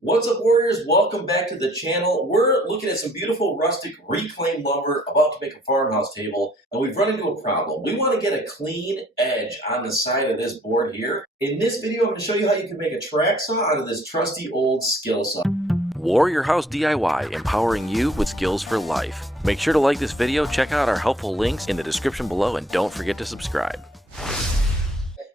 What's up, warriors? Welcome back to the channel. We're looking at some beautiful rustic reclaimed lumber, about to make a farmhouse table, and we've run into a problem. We want to get a clean edge on the side of this board here. In this video, I'm going to show you how you can make a track saw out of this trusty old skill saw. Warrior House DIY, empowering you with skills for life. Make sure to like this video, check out our helpful links in the description below, and don't forget to subscribe.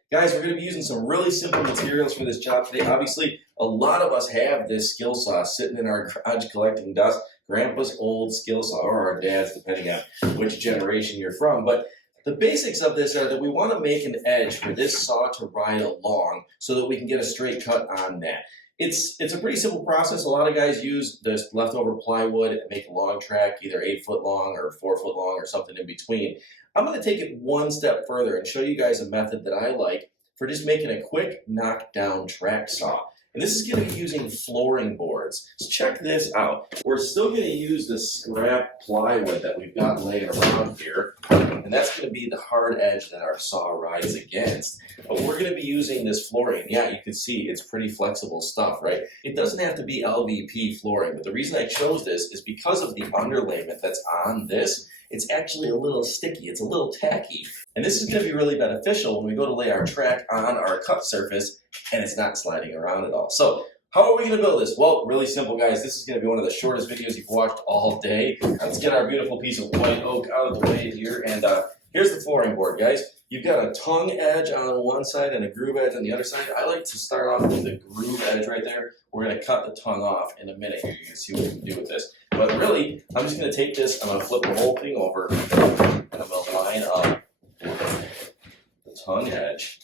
Guys, we're going to be using some really simple materials for this job today. Obviously, a lot of us have this skill saw sitting in our garage collecting dust. Grandpa's old skill saw, or our dad's, depending on which generation you're from. But the basics of this are that we want to make an edge for this saw to ride along so that we can get a straight cut on that. It's a pretty simple process. A lot of guys use this leftover plywood and make a long track, either 8 foot long or 4 foot long or something in between. I'm going to take it one step further and show you guys a method that I like for just making a quick knockdown track saw. And this is going to be using flooring boards. So check this out. We're still going to use the scrap plywood that we've got laying around here. And that's going to be the hard edge that our saw rides against. But we're going to be using this flooring. Yeah, you can see it's pretty flexible stuff, right? It doesn't have to be LVP flooring, but the reason I chose this is because of the underlayment that's on this. It's actually a little sticky, it's a little tacky. And this is going to be really beneficial when we go to lay our track on our cut surface and it's not sliding around at all. So how are we going to build this? Well, really simple, guys. This is going to be one of the shortest videos you've watched all day. Let's get our beautiful piece of white oak out of the way here. And here's the flooring board, guys. You've got a tongue edge on one side and a groove edge on the other side. I like to start off with the groove edge right there. We're going to cut the tongue off in a minute here. You can see what we can do with this. But really, I'm just going to take this, I'm going to flip the whole thing over, and I'm going to line up the tongue edge,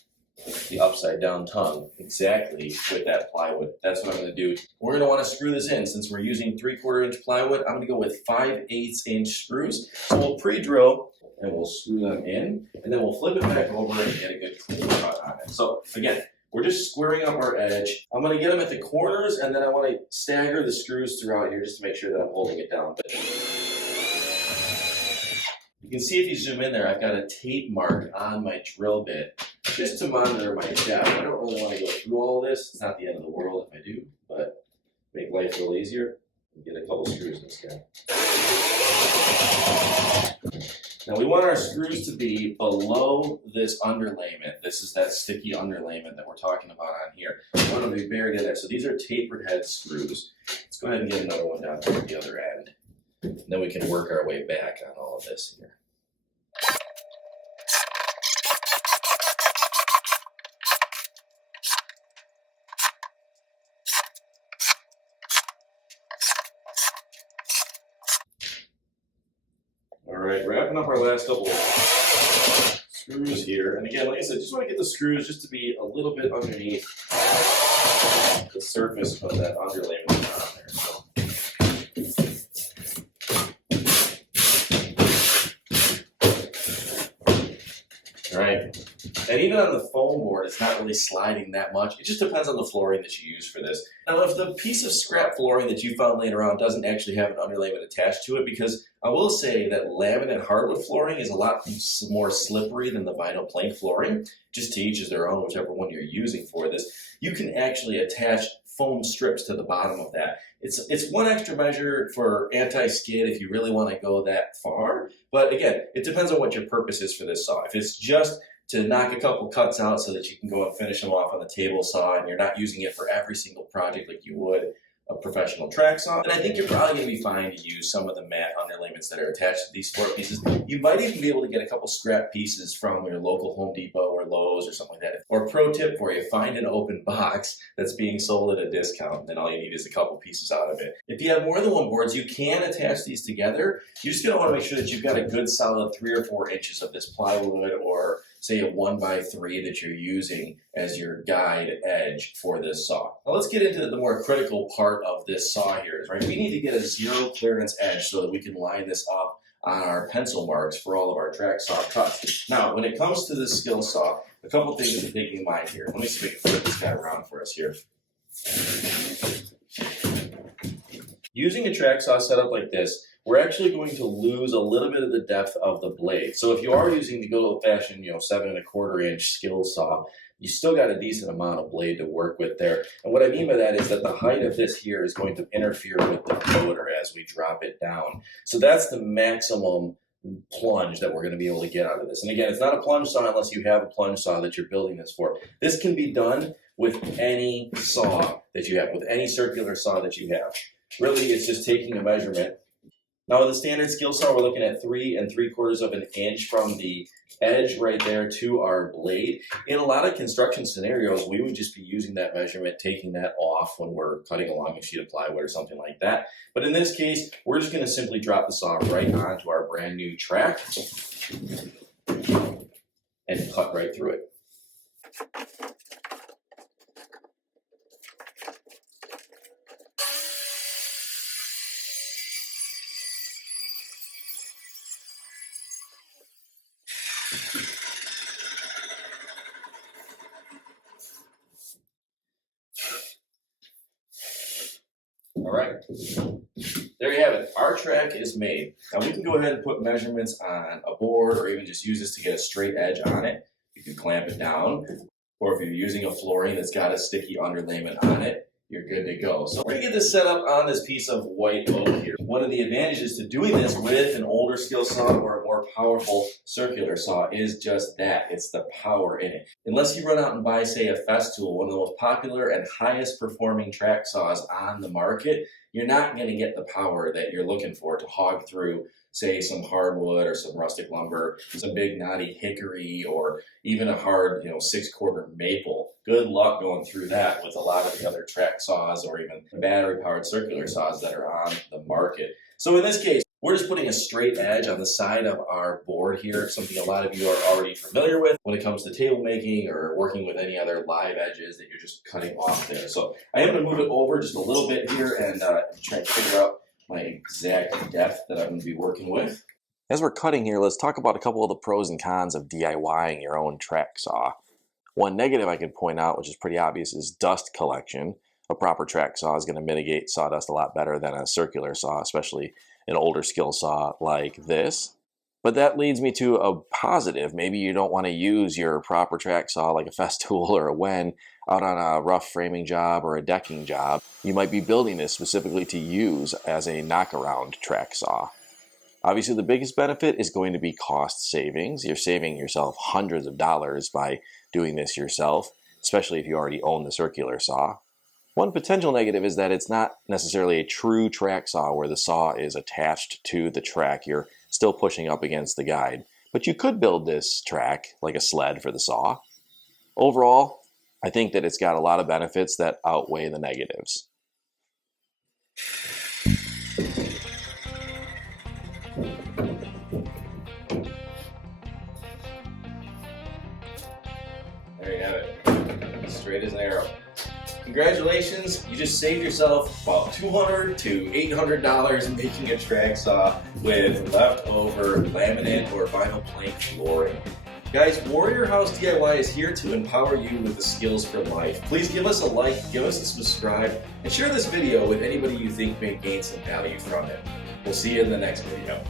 the upside down tongue, exactly with that plywood. That's what I'm going to do. We're going to want to screw this in. Since we're using 3/4 inch plywood, I'm going to go with 5/8 inch screws. So we'll pre-drill and we'll screw them in, and then we'll flip it back over and get a good clean cut on it. So again, we're just squaring up our edge. I'm going to get them at the corners, and then I want to stagger the screws throughout here just to make sure that I'm holding it down. You can see if you zoom in there, I've got a tape mark on my drill bit just to monitor my depth. I don't really want to go through all this. It's not the end of the world if I do, but make life a little easier. Get a couple screws in this guy. Now we want our screws to be below this underlayment. This is that sticky underlayment that we're talking about on here. We want them to be buried in there. So these are tapered head screws. Let's go ahead and get another one down here at the other end. And then we can work our way back on all of this here. All right, wrapping up our last couple of screws here. And again, like I said, just want to get the screws just to be a little bit underneath the surface of that underlayment on there. So. All right, and even on the foam board, it's not really sliding that much. It just depends on the flooring that you use for this. Now, if the piece of scrap flooring that you found laying around doesn't actually have an underlayment attached to it, because I will say that laminate hardwood flooring is a lot more slippery than the vinyl plank flooring, just to each is their own, whichever one you're using for this. You can actually attach foam strips to the bottom of that. It's one extra measure for anti-skid if you really want to go that far. But again, it depends on what your purpose is for this saw. If it's just to knock a couple cuts out so that you can go and finish them off on the table saw and you're not using it for every single project like you would a professional track saw, then I think you're probably going to be fine to use some of the matte underlayments that are attached to these support pieces. You might even be able to get a couple scrap pieces from your local Home Depot or Lowe's or something like that. Or pro tip for you, find an open box that's being sold at a discount, and then all you need is a couple pieces out of it. If you have more than one boards, you can attach these together. You're just going to want to make sure that you've got a good solid 3 or 4 inches of this plywood, or say a 1x3 that you're using as your guide edge for this saw. Now let's get into the more critical part of this saw here, right? We need to get a 0 clearance edge so that we can line this up on our pencil marks for all of our track saw cuts. Now, when it comes to this skill saw, a couple things to take in mind here. Let me see if I can flip this guy around for us here. Using a track saw setup like this, we're actually going to lose a little bit of the depth of the blade. So if you are using the good old-fashioned, 7 1/4 inch skill saw, you still got a decent amount of blade to work with there. And what I mean by that is that the height of this here is going to interfere with the motor as we drop it down. So that's the maximum plunge that we're going to be able to get out of this. And again, it's not a plunge saw unless you have a plunge saw that you're building this for. This can be done with any saw that you have, with any circular saw that you have. Really, it's just taking a measurement. Now with a standard skill saw, we're looking at 3 3/4 of an inch from the edge right there to our blade. In a lot of construction scenarios, we would just be using that measurement, taking that off when we're cutting along a sheet of plywood or something like that. But in this case, we're just going to simply drop the saw right onto our brand new track and cut right through it. All right, there you have it. Our track is made. Now we can go ahead and put measurements on a board or even just use this to get a straight edge on it. You can clamp it down, or if you're using a flooring that's got a sticky underlayment on it, you're good to go. So we're gonna get this set up on this piece of white oak here. One of the advantages to doing this with an older skill saw or a more powerful circular saw is just that. It's the power in it. Unless you run out and buy, say, a Festool, one of the most popular and highest performing track saws on the market, you're not gonna get the power that you're looking for to hog through, say, some hardwood or some rustic lumber, some big knotty hickory, or even a hard, 6/4 maple. Good luck going through that with a lot of the other track saws or even battery-powered circular saws that are on the market. So in this case, we're just putting a straight edge on the side of our board here, something a lot of you are already familiar with when it comes to table making or working with any other live edges that you're just cutting off there. So I am going to move it over just a little bit here and try and figure out my exact depth that I'm going to be working with. As we're cutting here, let's talk about a couple of the pros and cons of DIYing your own track saw. One negative I could point out, which is pretty obvious, is dust collection. A proper track saw is going to mitigate sawdust a lot better than a circular saw, especially an older skill saw like this. But that leads me to a positive. Maybe you don't want to use your proper track saw like a Festool or a Wen out on a rough framing job or a decking job. You might be building this specifically to use as a knockaround track saw. Obviously, the biggest benefit is going to be cost savings. You're saving yourself hundreds of dollars by doing this yourself, especially if you already own the circular saw. One potential negative is that it's not necessarily a true track saw where the saw is attached to the track. You're still pushing up against the guide. But you could build this track like a sled for the saw. Overall, I think that it's got a lot of benefits that outweigh the negatives. There you have it, straight as an arrow. Congratulations, you just saved yourself about $200 to $800 making a track saw with leftover laminate or vinyl plank flooring. Guys, Warrior House DIY is here to empower you with the skills for life. Please give us a like, give us a subscribe, and share this video with anybody you think may gain some value from it. We'll see you in the next video.